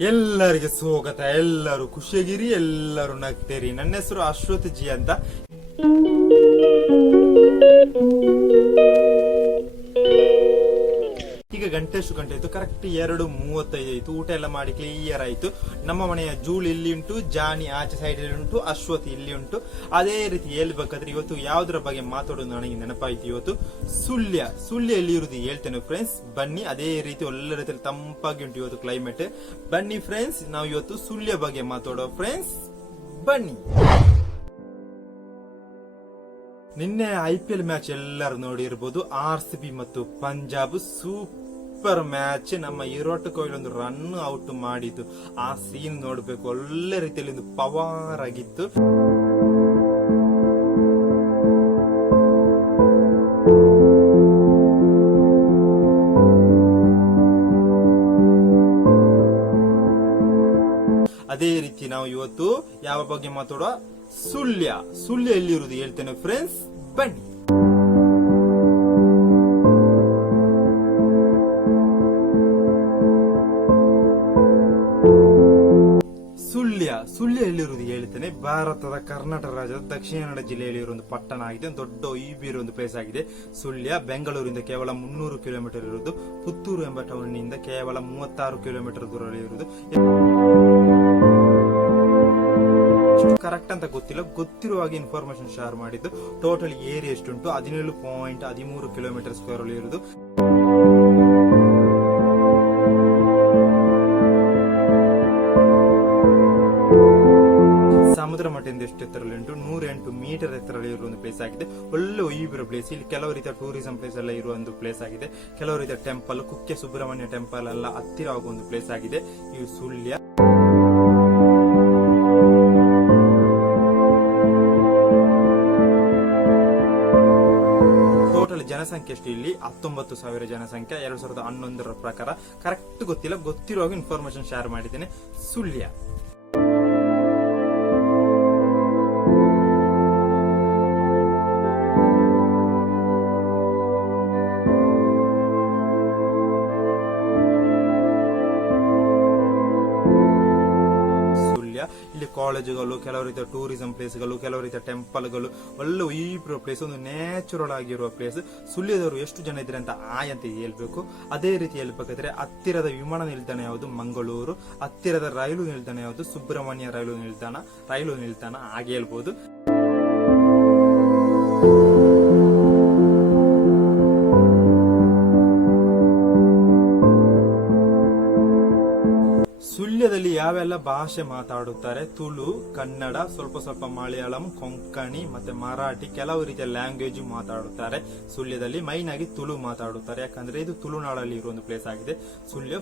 ಎಲ್ಲರಿಗೆ ಸ್ವಾಗತ ಎಲ್ಲರೂ ಖುಷಿಯಾಗಿರಿ ಎಲ್ಲರೂ ನಗ್ತೇರಿ. ನನ್ನ ಹೆಸರು ಅಶ್ವಥ್ ಜಿ ಅಂತ. ಗಂಟೆ ಎಷ್ಟು ಗಂಟೆ ಆಯ್ತು. ಕರೆಕ್ಟ್ ಎರಡು ಮೂವತ್ತೈದು ಆಯ್ತು. ಊಟ ಎಲ್ಲ ಮಾಡಿ ಕ್ಲಿಯರ್ ಆಯ್ತು. ನಮ್ಮ ಮನೆಯ ಜೂಳು ಇಲ್ಲಿ ಉಂಟು ಜಾನಿ ಆಚೆ ಸೈಡ್ ಅಲ್ಲಿ ಉಂಟು ಅಶ್ವತಿ ಇಲ್ಲಿ ಉಂಟು. ಅದೇ ರೀತಿ ಹೇಳ್ಬೇಕಾದ್ರೆ ಇವತ್ತು ಯಾವ್ದ್ರ ಬಗ್ಗೆ ಮಾತಾಡೋದು ನನಗೆ ನೆನಪಾಯ್ತು ಇವತ್ತು. ಸುಳ್ಯ ಸುಳ್ಯ ಎಲ್ಲಿ ಇರುದು ಹೇಳ್ತೇನೆ ಫ್ರೆಂಡ್ಸ್ ಬನ್ನಿ, ಅದೇ ರೀತಿ ಒಳ್ಳೆ ರೀತಿಯಲ್ಲಿ ತಂಪಾಗಿ ಉಂಟು ಇವತ್ತು ಕ್ಲೈಮೇಟ್ ಬನ್ನಿ ಫ್ರೆಂಡ್ಸ್ ನಾವು ಇವತ್ತು ಸುಳ್ಯ ಬಗ್ಗೆ ಮಾತಾಡೋ ಫ್ರೆಂಡ್ಸ್ ಬನ್ನಿ. ನಿನ್ನೆ ಐ ಪಿ ಎಲ್ ಮ್ಯಾಚ್ ಎಲ್ಲರೂ ನೋಡಿರ್ಬೋದು. ಆರ್ ಸಿ ಬಿ ಮತ್ತು ಪಂಜಾಬ್ ಸೂಪರ್ ಮ್ಯಾಚ್. ನಮ್ಮ ವಿರಾಟ್ ಕೊಹ್ಲಿ ಒಂದು ರನ್ ಔಟ್ ಮಾಡಿದ್ದು. ಆ ಸೀನ್ ನೋಡಬೇಕು. ಒಳ್ಳೆ ರೀತಿಯಲ್ಲಿ ಒಂದು ಪವಾರ್ ಆಗಿತ್ತು. ಅದೇ ರೀತಿ ನಾವು ಇವತ್ತು ಯಾವ ಬಗ್ಗೆ ಮಾತಾಡೋ ಸುಳ್ಯ. ಸುಳ್ಯ ಎಲ್ಲಿರುವುದು ಹೇಳ್ತೇನೆ ಫ್ರೆಂಡ್ಸ್ ಬನ್ನಿ. ಸುಳ್ಯ ಹೇಳ್ತೇನೆ. ಭಾರತದ ಕರ್ನಾಟಕ ರಾಜ್ಯದ ದಕ್ಷಿಣ ಕನ್ನಡ ಜಿಲ್ಲೆಯಲ್ಲಿ ಒಂದು ಪಟ್ಟಣ ಆಗಿದೆ. ದೊಡ್ಡ ಇಬಿ ಇರುವ ಒಂದು ಪ್ಲೇಸ್ ಆಗಿದೆ. ಸುಳ್ಯ, ಬೆಂಗಳೂರಿಂದ ಕೇವಲ ಮುನ್ನೂರು ಕಿಲೋಮೀಟರ್ ಇರುವುದು. ಪುತ್ತೂರು ಎಂಬ ಟೌನ್ನಿಂದ ಕೇವಲ ಮೂವತ್ತಾರು ಕಿಲೋಮೀಟರ್ ದೂರದಲ್ಲಿ ಇರುವುದು. ಕರೆಕ್ಟ್ ಅಂತ ಗೊತ್ತಿಲ್ಲ. ಗೊತ್ತಿರುವ ಹಾಗೆ ಇನ್ಫಾರ್ಮೇಶನ್ ಶೇರ್ ಮಾಡಿದ್ದು. ಟೋಟಲ್ ಏರಿಯಾ ಎಷ್ಟುಂಟು? ಹದಿನೇಳು ಪಾಯಿಂಟ್ ಹದಿಮೂರು ಕಿಲೋಮೀಟರ್ ಸ್ಕ್ವೇರ್ ಅಲ್ಲಿ ಇರುವುದು. ಸಮುದ್ರ ಮಟ್ಟದಿಂದ ಎಷ್ಟು ಎತ್ತರಲ್ಲಿ ಉಂಟು? ನೂರ ಎಂಟು ಮೀಟರ್ ಎತ್ತರಲ್ಲಿ ಇರುವ ಒಂದು ಪ್ಲೇಸ್ ಆಗಿದೆ. ಒಳ್ಳೆ ಒಯ್ಯಿರೋ ಪ್ಲೇಸ್ ಇಲ್ಲಿ ಕೆಲವು ರೀತಿಯ ಟೂರಿಸಂ ಪ್ಲೇಸ್ ಎಲ್ಲ ಇರುವ ಒಂದು ಪ್ಲೇಸ್ ಆಗಿದೆ. ಕೆಲವು ರೀತಿಯ ಟೆಂಪಲ್ ಕುಕ್ಕೆ ಸುಬ್ರಹ್ಮಣ್ಯ ಟೆಂಪಲ್ ಎಲ್ಲ ಹತ್ತಿರ ಆಗುವ ಒಂದು ಪ್ಲೇಸ್ ಆಗಿದೆ. ಈ ಸುಳ್ಯ. ಜನಸಂಖ್ಯೆ ಎಷ್ಟು ಇಲ್ಲಿ? ಹತ್ತೊಂಬತ್ತು ಸಾವಿರ ಜನಸಂಖ್ಯೆ, ಎರಡ್ ಸಾವಿರದ ಹನ್ನೊಂದರ ಪ್ರಕಾರ. ಕರೆಕ್ಟ್ ಗೊತ್ತಿಲ್ಲ, ಗೊತ್ತಿರುವಾಗ ಇನ್ಫಾರ್ಮೇಶನ್ ಶೇರ್ ಮಾಡಿದ್ದೇನೆ. ಸುಳ್ಯ. ಇಲ್ಲಿ ಕಾಲೇಜುಗಳು, ಕೆಲವು ರೀತಿಯ ಟೂರಿಸಂ ಪ್ಲೇಸ್ಗಳು ಕೆಲವು ರೀತಿಯ ಟೆಂಪಲ್ಗಳು ಒಳ್ಳೆ ಇಬ್ಬರು ಪ್ಲೇಸ್ ಒಂದು ನ್ಯಾಚುರಲ್ ಆಗಿರುವ ಪ್ಲೇಸ್ ಸುಳ್ಯದವರು ಎಷ್ಟು ಜನ ಇದ್ರೆ ಅಂತ ಆಯ್ ಅಂತ ಹೇಳ್ಬೇಕು. ಅದೇ ರೀತಿ ಹೇಳ್ಬೇಕಾದ್ರೆ ಹತ್ತಿರದ ವಿಮಾನ ನಿಲ್ದಾಣ ಯಾವುದು? ಮಂಗಳೂರು. ಹತ್ತಿರದ ರೈಲು ನಿಲ್ದಾಣ ಯಾವುದು? ಸುಬ್ರಹ್ಮಣ್ಯ ರೈಲು ನಿಲ್ದಾಣ. ರೈಲು ನಿಲ್ದಾಣ ಹಾಗೆ ಹೇಳ್ಬೋದು. ಸುಳ್ಯದಲ್ಲಿ ಯಾವೆಲ್ಲ ಭಾಷೆ ಮಾತಾಡುತ್ತಾರೆ? ತುಳು, ಕನ್ನಡ, ಸ್ವಲ್ಪ ಸ್ವಲ್ಪ ಮಲಯಾಳಂ, ಕೊಂಕಣಿ ಮತ್ತೆ ಮರಾಠಿ ಕೆಲವು ರೀತಿಯ ಲ್ಯಾಂಗ್ವೇಜ್ ಮಾತಾಡುತ್ತಾರೆ. ಸುಳ್ಯದಲ್ಲಿ ಮೈನ್ ಆಗಿ ತುಳು ಮಾತಾಡುತ್ತಾರೆ. ಯಾಕಂದ್ರೆ ಇದು ತುಳುನಾಡಲ್ಲಿ ಇರುವ ಒಂದು ಪ್ಲೇಸ್ ಆಗಿದೆ. ಸುಳ್ಯ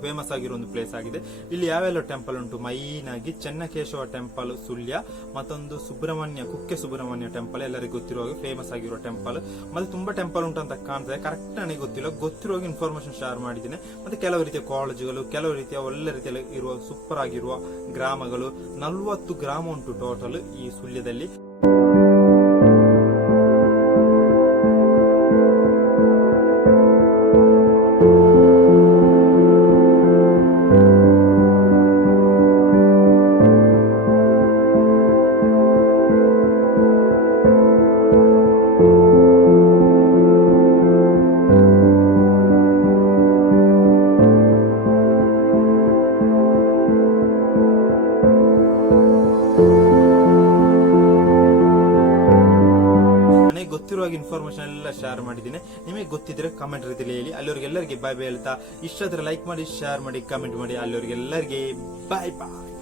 ಫೇಮಸ್ ಆಗಿರೋ ಒಂದು ಪ್ಲೇಸ್ ಆಗಿದೆ. ಇಲ್ಲಿ ಯಾವೆಲ್ಲ ಟೆಂಪಲ್ ಉಂಟು? ಮೈನ್ ಆಗಿ ಚೆನ್ನಕೇಶವ ಟೆಂಪಲ್ ಸುಳ್ಯ, ಮತ್ತೊಂದು ಸುಬ್ರಹ್ಮಣ್ಯ, ಕುಕ್ಕೆ ಸುಬ್ರಹ್ಮಣ್ಯ ಟೆಂಪಲ್ ಎಲ್ಲರಿಗೂ ಗೊತ್ತಿರೋ ಹಾಗೆ ಫೇಮಸ್ ಆಗಿರೋ ಟೆಂಪಲ್ ಮತ್ತೆ ತುಂಬಾ ಟೆಂಪಲ್ ಉಂಟು ಅಂತ ಕಾಣ್ತದೆ. ಕರೆಕ್ಟ್ ನನಗೆ ಗೊತ್ತಿಲ್ಲ. ಗೊತ್ತಿರುವ ಇನ್ಫಾರ್ಮೇಶನ್ ಶೇರ್ ಮಾಡಿದ್ದೇನೆ. ಮತ್ತೆ ಕೆಲವು ರೀತಿಯ ಕಾಲೇಜುಗಳು ಕೆಲವು ರೀತಿಯ ಒಳ್ಳೆ ರೀತಿಯಲ್ಲಿ ಇರುವ ಸೂಪರ್ ಆಗಿರುವ ಗ್ರಾಮಗಳು. ನಲ್ವತ್ತು ಗ್ರಾಮ ಉಂಟು ಟೋಟಲ್ ಈ ಸುಳ್ಯದಲ್ಲಿ. ಗೊತ್ತಿರುವ ಇನ್ಫಾರ್ಮೇಶನ್ ಎಲ್ಲ ಶೇರ್ ಮಾಡಿದ್ದೀನಿ. ನಿಮಗೆ ಗೊತ್ತಿದ್ರೆ ಕಮೆಂಟ್ ರೀತಿಯಲ್ಲಿ ಹೇಳಿ. ಅಲ್ಲಿವರೆಗೆಲ್ಲರಿಗೆ ಬಾಯ್ ಬಾಯ್ ಹೇಳ್ತಾ. ಇಷ್ಟಾದ್ರೆ ಲೈಕ್ ಮಾಡಿ ಶೇರ್ ಮಾಡಿ ಕಮೆಂಟ್ ಮಾಡಿ. ಅಲ್ಲಿವರೆಗೆಲ್ಲರಿಗೆ ಬಾಯ್ ಬಾಯ್